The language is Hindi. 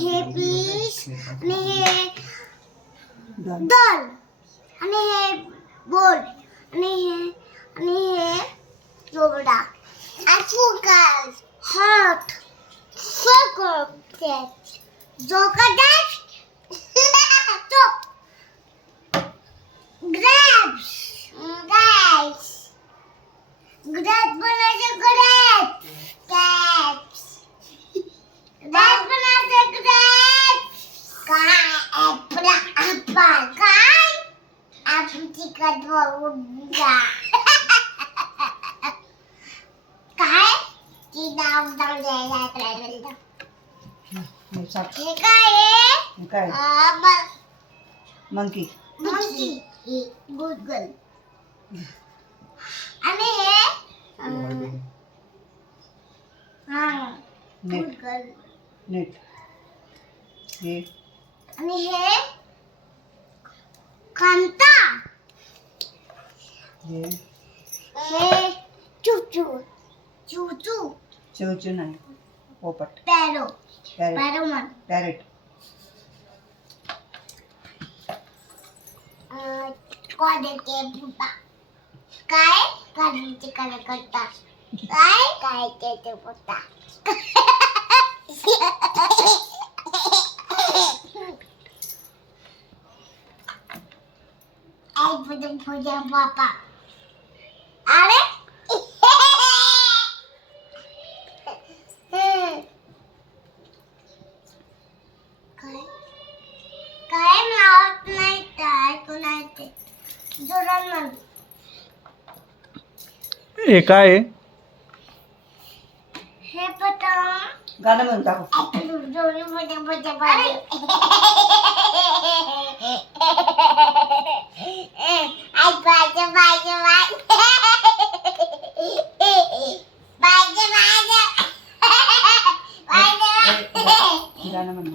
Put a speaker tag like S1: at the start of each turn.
S1: हे पीस आणि हे डन दल आणि हे बोर्ड आणि हे आणि हे जोबडा आणि फुकल हॉट फुकल जोकडास चोप ग्रॅब्स ग्रॅब्स ग्रॅब काय? ती हे काय आहे मंकी. हे गुगल आणि हे अं, हा
S2: नेट. Google net. हे.
S1: आणि हे कांता. हे हे चुचू। चुचू
S2: चिवचिव नाही पोपट पॅरो पॅरोमन कॅरेट
S1: कॉलेजचे पुता काय? काढीचे काय करता काय? काय ते पुता आई पुढे पुढे बापा अरे काय काय नाव नाही काय कोणाचे जोरान म्हण हे काय आहे? हे पतंग
S2: गाणं म्हणून दाखव.
S1: जोरी मध्ये मध्ये पाहिजे आई पाहिजे पाहिजे पाहिजे. पाहिजे पाहिजे. गाणं म्हणून